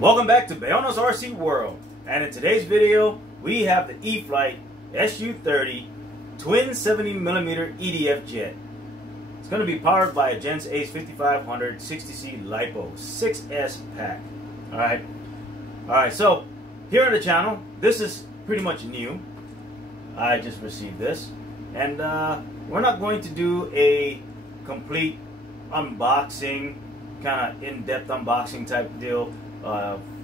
Welcome back to Bayona's RC World, and in today's video we have the Eflite SU-30 twin 70mm EDF jet. It's going to be powered by a Gens Ace 5500 60C LiPo 6S pack. Alright, so here on the channel, this is pretty much new. I just received this, and we're not going to do a complete unboxing, kind of in-depth unboxing type deal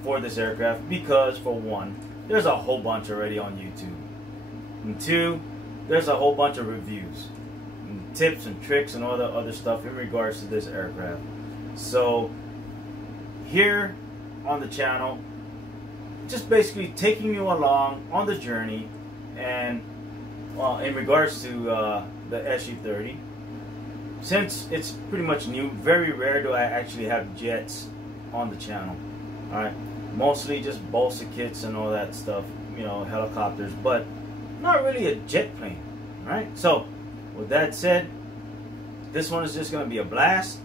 for this aircraft, because for one, there's a whole bunch already on YouTube, and two, there's a whole bunch of reviews and tips and tricks and all the other stuff in regards to this aircraft. So here on the channel, just basically taking you along on the journey, and in regards to the SU-30, since it's pretty much new, very rare do I actually have jets on the channel. Alright, mostly just balsa kits and all that stuff, you know, helicopters, but not really a jet plane. Alright, so with that said, this one is just going to be a blast.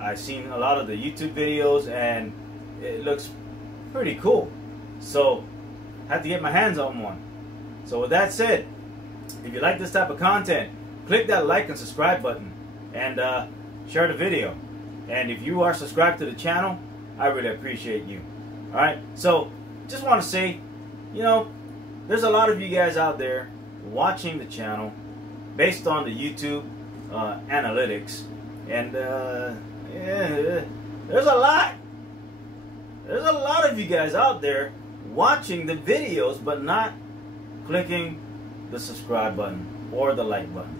I've seen a lot of the YouTube videos and it looks pretty cool, so I have to get my hands on one. So with that said, if you like this type of content, click that like and subscribe button, and share the video. And if you are subscribed to the channel, I really appreciate you. Alright, so just want to say, you know, there's a lot of you guys out there watching the channel based on the YouTube analytics, and yeah, there's a lot of you guys out there watching the videos but not clicking the subscribe button or the like button.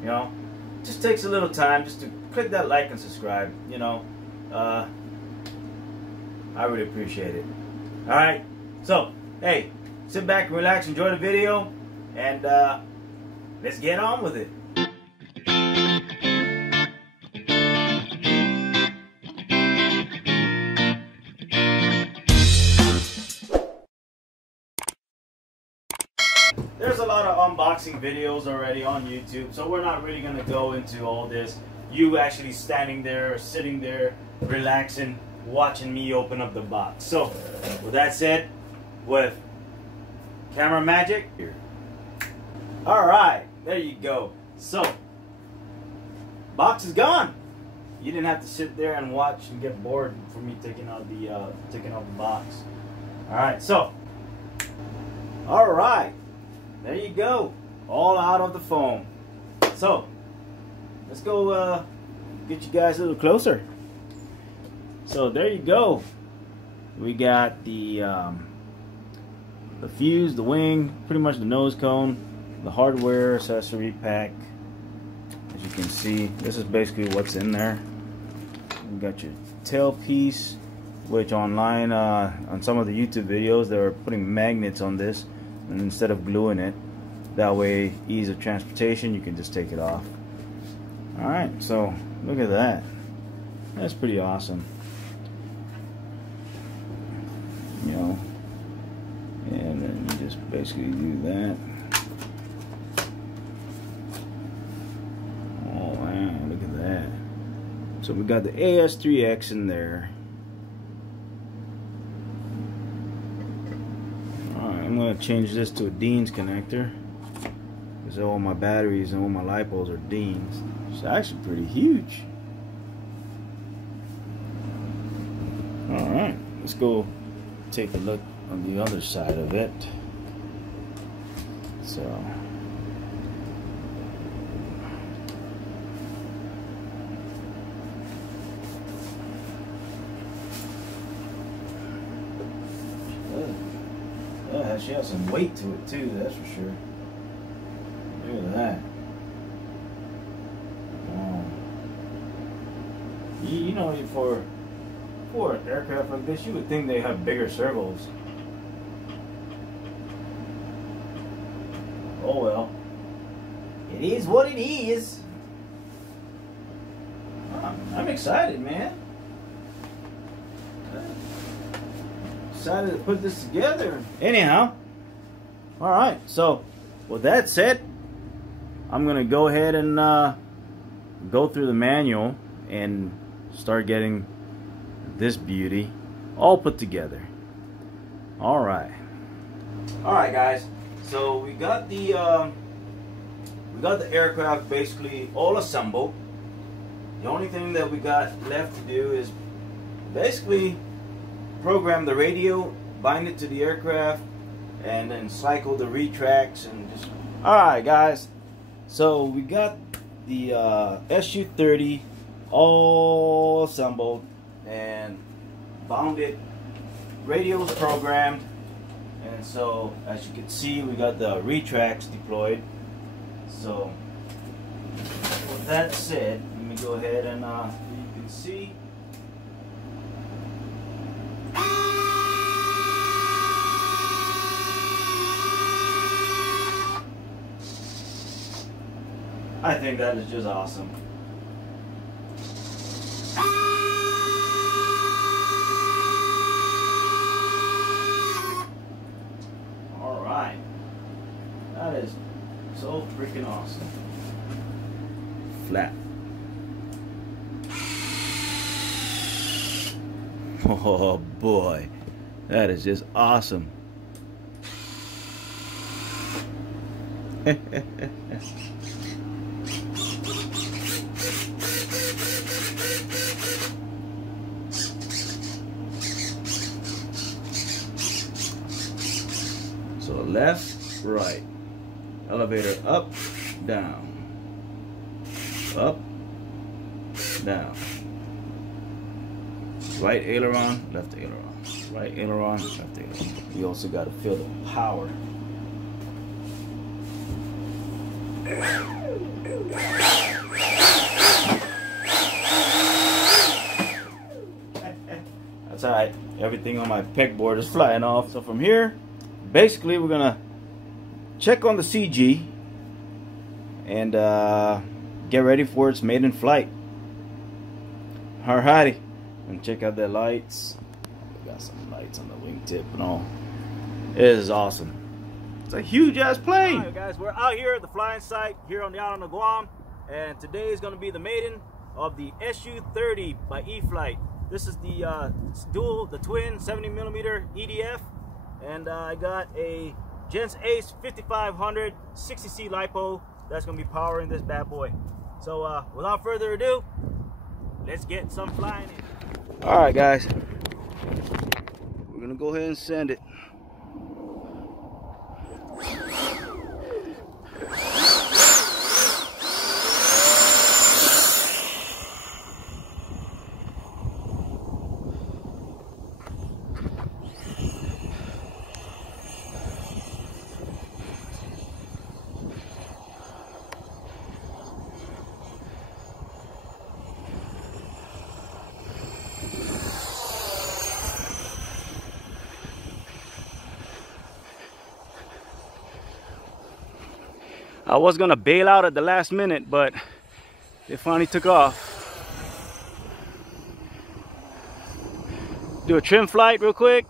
You know, it just takes a little time just to click that like and subscribe. You know, I really appreciate it. Alright, so hey, sit back and relax, enjoy the video, and let's get on with it. There's a lot of unboxing videos already on YouTube, so we're not really going to go into all this. You actually standing there or sitting there, relaxing, watching me open up the box. So, with that said, with camera magic, here. Alright, there you go. So, box is gone. You didn't have to sit there and watch and get bored for me taking out the box. Alright, so, alright. There you go, all out of the foam. So, let's go get you guys a little closer. So there you go. We got the fuse, the wing, pretty much the nose cone, the hardware accessory pack. As you can see, this is basically what's in there. You got your tail piece, which online on some of the YouTube videos they were putting magnets on this, and instead of gluing it, that way ease of transportation, you can just take it off. Alright, so look at that. That's pretty awesome. You know, and then you just basically do that. Oh man, look at that. So we got the AS3X in there. I'm going to change this to a Dean's connector, because all my batteries and all my LiPos are Dean's. It's actually pretty huge. Alright, let's go take a look on the other side of it. So, she has some weight to it too, that's for sure. Look at that. Wow. You know, for an aircraft like this, you would think they have bigger servos. Oh well. It is what it is. I'm excited, man. Decided to put this together. Anyhow, alright, so with that said, I'm gonna go ahead and go through the manual and start getting this beauty all put together. All right, guys. So we got the aircraft basically all assembled. The only thing that we got left to do is basically program the radio, bind it to the aircraft, and then cycle the retracts and just. Alright guys, so we got the SU-30 all assembled and bounded. Radio's programmed, and so as you can see we got the retracts deployed. So with that said, let me go ahead and you can see I think that is just awesome. Alright. That is so freaking awesome. Flat. Oh boy. That is just awesome. So left, right, elevator up, down, up, down, right aileron, left aileron, right aileron, left aileron. You also got to feel the power. That's alright. Everything on my pegboard is flying off. So from here, basically we're gonna check on the CG and get ready for its maiden flight. Alrighty, and check out the lights. We got some lights on the wingtip and all. It is awesome. It's a huge ass plane. Alright guys, we're out here at the flying site here on the island of Guam, and today is going to be the maiden of the SU-30 by Eflite. This is the the twin 70mm EDF, and I got a Gens Ace 5500 60C LiPo that's going to be powering this bad boy. So without further ado, let's get some flying in. Alright guys, we're going to go ahead and send it. I was gonna bail out at the last minute, but it finally took off. Do a trim flight real quick.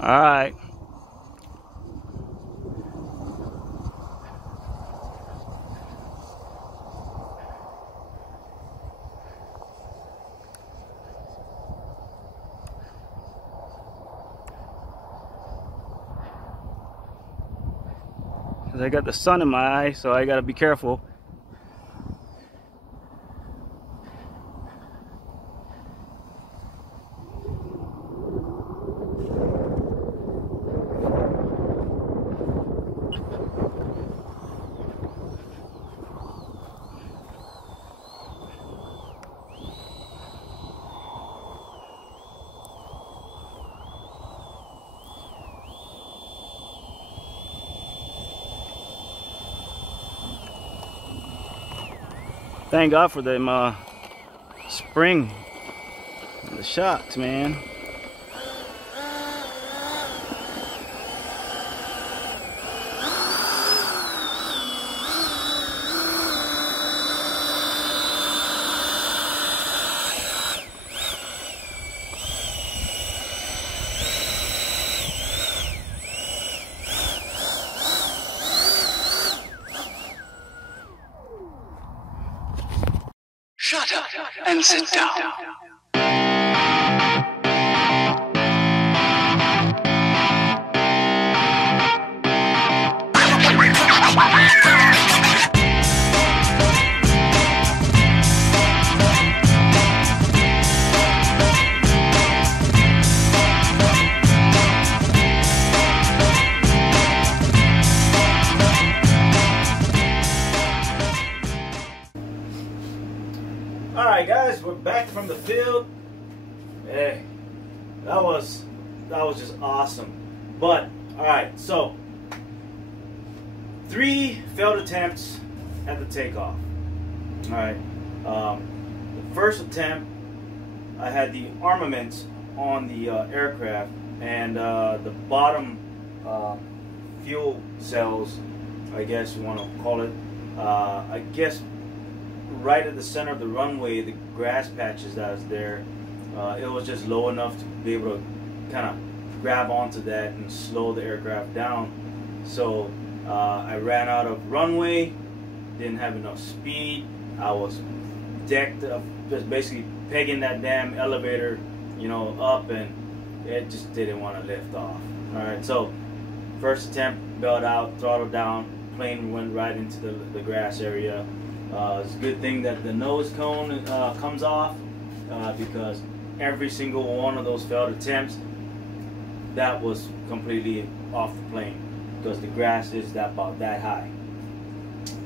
All right. 'cause I got the sun in my eye, so I gotta be careful. Thank God for them spring, the shocks, man. Shut up and sit down. Alright guys, we're back from the field. Hey, that was just awesome. But alright, so 3 failed attempts at the takeoff. Alright. The first attempt, I had the armament on the aircraft, and the bottom fuel cells, I guess you want to call it, I guess right at the center of the runway, the grass patches that was there, it was just low enough to be able to kind of grab onto that and slow the aircraft down. So I ran out of runway, didn't have enough speed. I was decked up, just basically pegging that damn elevator, you know, up, and it just didn't want to lift off. Alright, so first attempt, bailed out, throttled down, plane went right into the grass area. It's a good thing that the nose cone comes off, because every single one of those failed attempts, that was completely off the plane, because the grass is about that high.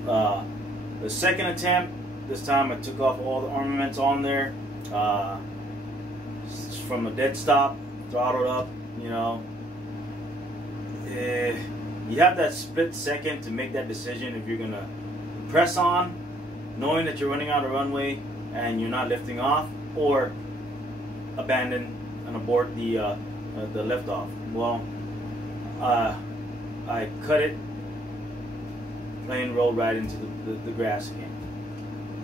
The second attempt, this time I took off all the armaments on there, from a dead stop, throttled up, you know. You have that split second to make that decision if you're gonna press on, knowing that you're running out of runway and you're not lifting off, or abandon and abort the liftoff. Well, I cut it, plane rolled right into the grass again.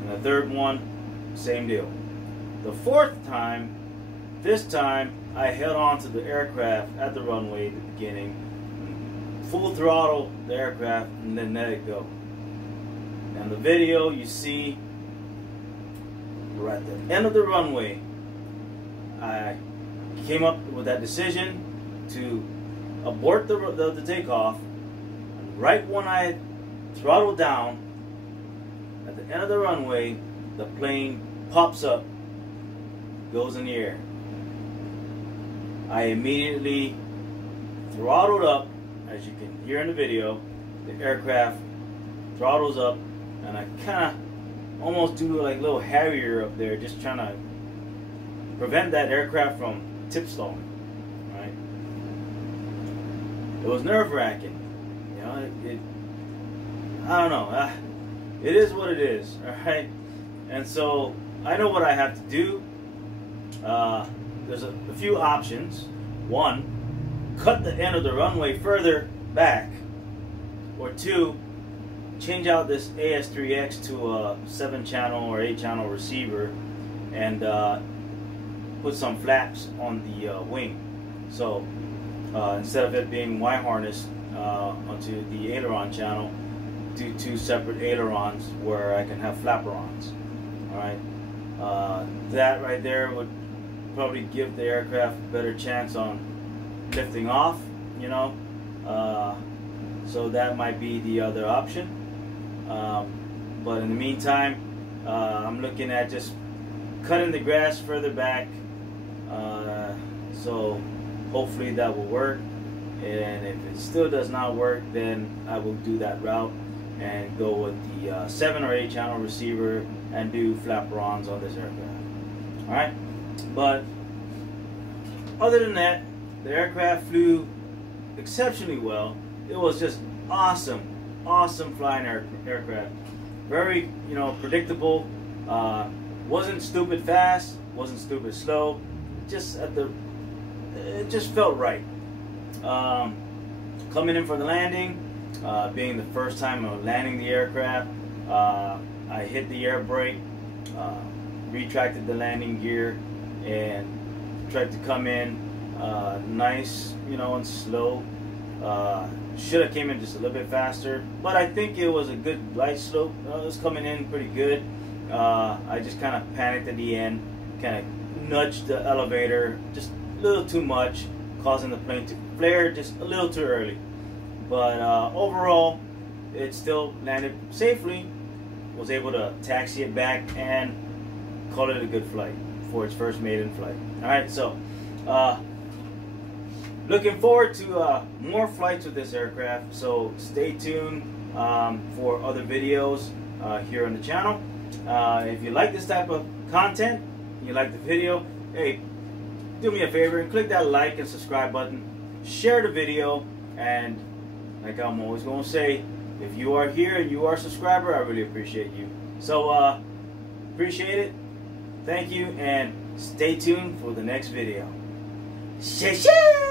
And the third one, same deal. The fourth time, this time I held on to the aircraft at the runway at the beginning, full throttle the aircraft, and then let it go. And the video you see right at the end of the runway, I came up with that decision to abort the takeoff. And right when I throttled down at the end of the runway, the plane pops up, goes in the air. I immediately throttled up, as you can hear in the video. The aircraft throttles up, and I kind of almost do like a little Harrier up there, just trying to prevent that aircraft from tip stalling. Right? It was nerve-wracking. You know, I don't know. It is what it is. All right. And so I know what I have to do. There's a few options. One, cut the end of the runway further back, or two, change out this AS3X to a 7-channel or 8-channel receiver, and put some flaps on the wing. So instead of it being Y harnessed onto the aileron channel, do 2 separate ailerons where I can have flaperons. All right, that right there would probably give the aircraft a better chance on lifting off, you know. so that might be the other option. But in the meantime, I'm looking at just cutting the grass further back, so hopefully that will work. And if it still does not work, then I will do that route and go with the 7 or 8 channel receiver and do flap-ons on this aircraft. Alright, but other than that, the aircraft flew exceptionally well. It was just awesome flying aircraft. Very, predictable. Wasn't stupid fast, wasn't stupid slow. Just it just felt right. Coming in for the landing, being the first time of landing the aircraft, I hit the air brake, retracted the landing gear, and tried to come in nice, and slow. Should have came in just a little bit faster, but I think it was a good light slope. It was coming in pretty good. I just kind of panicked at the end, kind of nudged the elevator just a little too much, causing the plane to flare just a little too early. But overall, it still landed safely. Was able to taxi it back and call it a good flight for its first maiden flight. Alright, so looking forward to more flights with this aircraft, so stay tuned for other videos here on the channel. If you like this type of content, you like the video, hey, do me a favor and click that like and subscribe button, share the video, and like I'm always going to say, if you are here and you are a subscriber, I really appreciate you. So appreciate it, thank you, and stay tuned for the next video. Shoo-shoo!